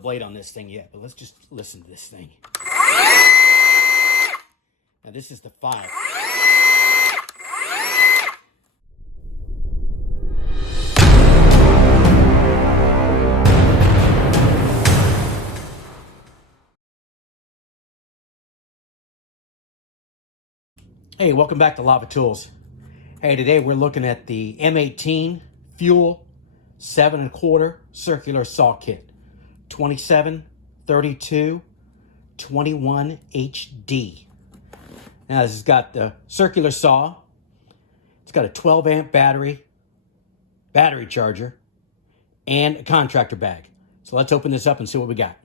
blade on this thing yet, but let's just listen to this thing. Now this is the 5. Hey, welcome back to Lava Tools. Hey, today we're looking at the M18 Fuel 7 1/4 circular saw kit. 27, 32, 21 HD. Now this has got the circular saw. It's got a 12 amp battery charger, and a contractor bag. So let's open this up and see what we got.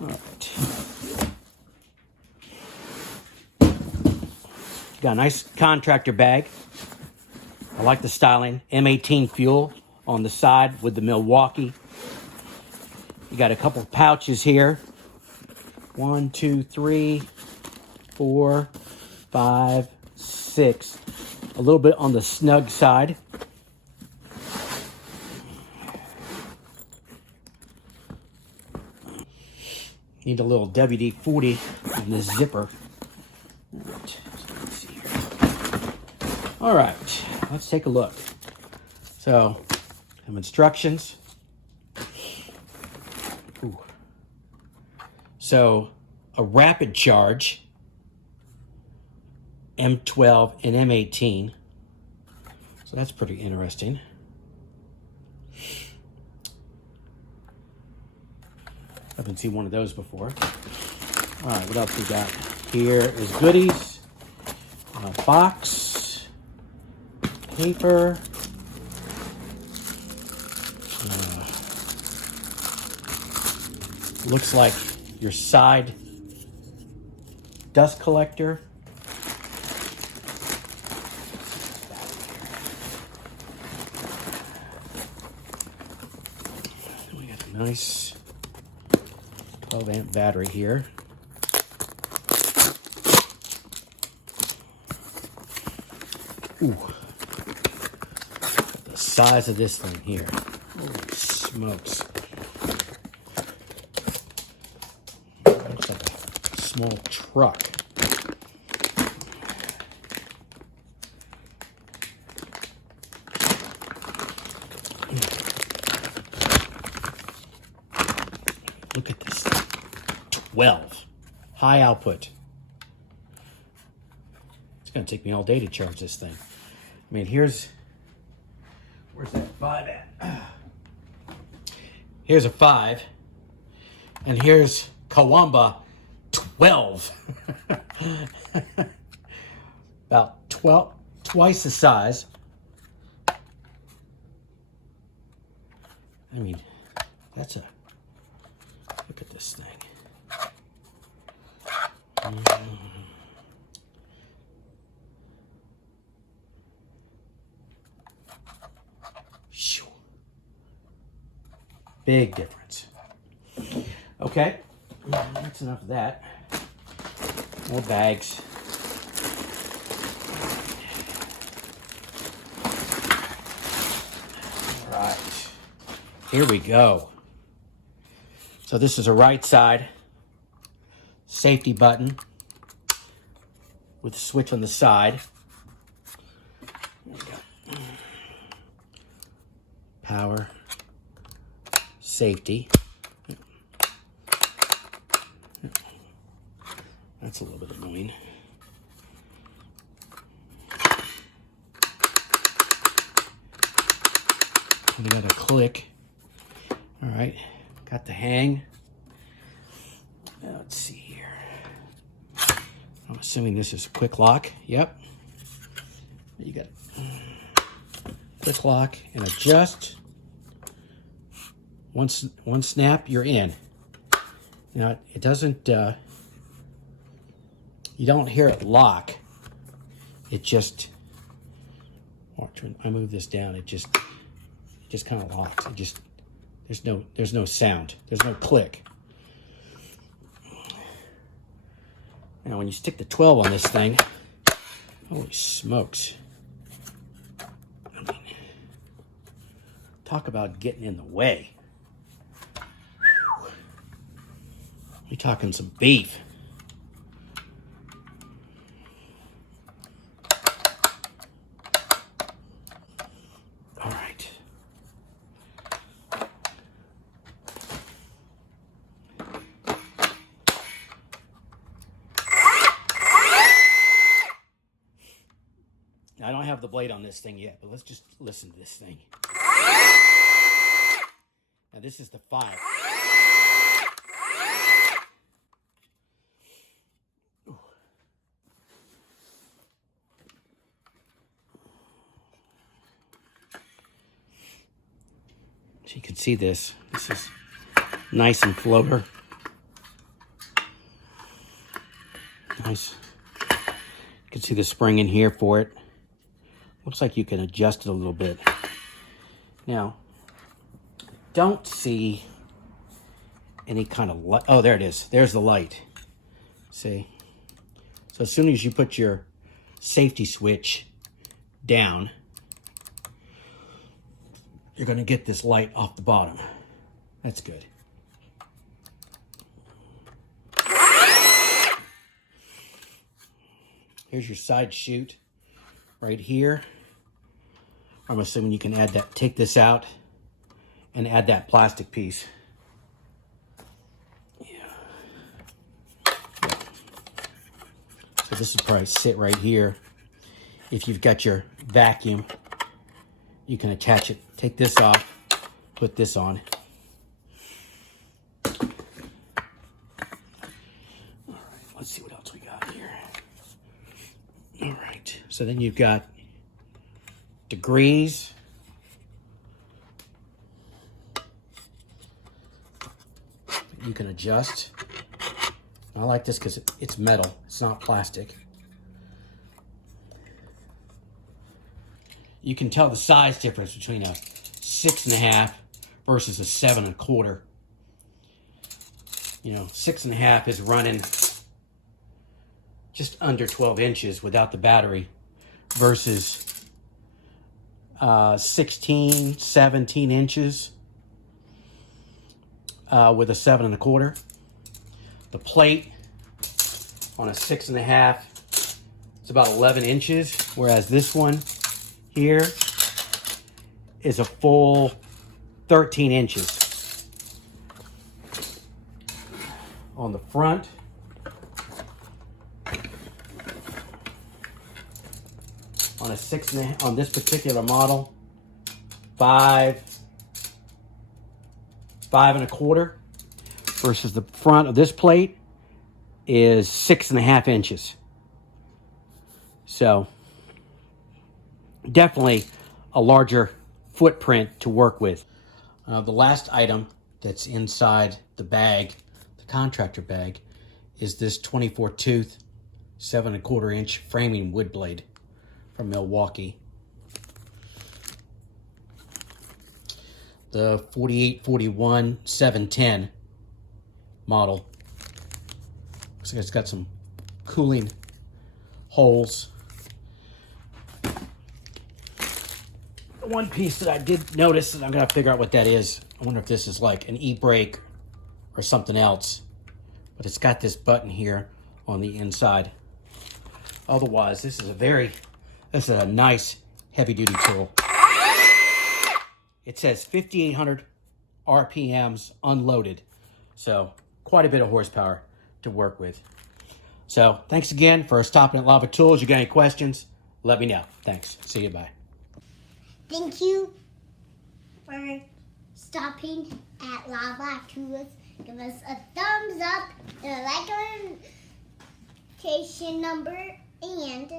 All right. Got a nice contractor bag. I like the styling. M18 Fuel on the side with the Milwaukee. You got a couple of pouches here. 1, 2, 3, 4, 5, 6. A little bit on the snug side. Need a little WD-40 on this zipper. All right, let's take a look. So, some instructions. Ooh. So, a rapid charge, M12 and M18. So that's pretty interesting. I haven't seen one of those before. All right, what else we got? Here is goodies, a box, paper, looks like your side dust collector. We got a nice 12 amp battery here. Ooh. The size of this thing here. Holy smokes. Looks like a small truck. Look at this. 12. High output. It's going to take me all day to charge this thing. I mean, where's that 5 at? Here's a 5. And here's Kawamba 12. About 12, twice the size. I mean, that's a, look at this thing. Big difference. Okay, that's enough of that. More bags. All right, here we go. So this is a right side safety button with a switch on the side. There we go. Power. Safety. That's a little bit annoying. We got a click. All right, got the hang. Now, let's see here. I'm assuming this is a quick lock. Yep. You got quick lock and adjust. One snap, you're in. Now, it doesn't, you don't hear it lock. It just, watch, when I move this down, it just kind of locks. It just, there's no sound. There's no click. Now, when you stick the 12 on this thing, Holy smokes. I mean, talk about getting in the way. Whew. We're talking some beef. All right. I don't have the blade on this thing yet, but let's just listen to this thing. Now this is the 5. Ooh. So you can see this. This is nice and floater. Nice. You can see the spring in here for it. Looks like you can adjust it a little bit. Now, don't see any kind of light. Oh, there it is. There's the light. See? So as soon as you put your safety switch down, you're going to get this light off the bottom. That's good. Here's your side chute right here. I'm assuming you can add that, take this out and add that plastic piece. Yeah. So this would probably sit right here. If you've got your vacuum, you can attach it. Take this off, put this on. All right, let's see what else we got here. All right, so then you've got degrees. You can adjust. I like this because it's metal, it's not plastic. You can tell the size difference between a 6.5 versus a 7 1/4. You know, 6.5 is running just under 12 inches without the battery versus 16, 17 inches with a 7 1/4. The plate on a 6.5, it's about 11 inches, whereas this one here is a full 13 inches. On the front, on a 6.5, on this particular model, 5 1/4 versus the front of this plate is 6.5 inches. So definitely a larger footprint to work with. The last item that's inside the bag, the contractor bag, is this 24 tooth, 7 1/4 inch framing wood blade from Milwaukee. The 4841 710 model. Looks like it's got some cooling holes. The one piece that I did notice, and I'm gonna figure out what that is. I wonder if this is like an e-brake or something else. But it's got this button here on the inside. Otherwise, this is a nice heavy-duty tool. It says 5,800 RPMs unloaded. So quite a bit of horsepower to work with. So thanks again for stopping at Lava Tools. You got any questions? Let me know. Thanks. See you. Bye. Thank you for stopping at Lava Tools. Give us a thumbs up and a like notification number and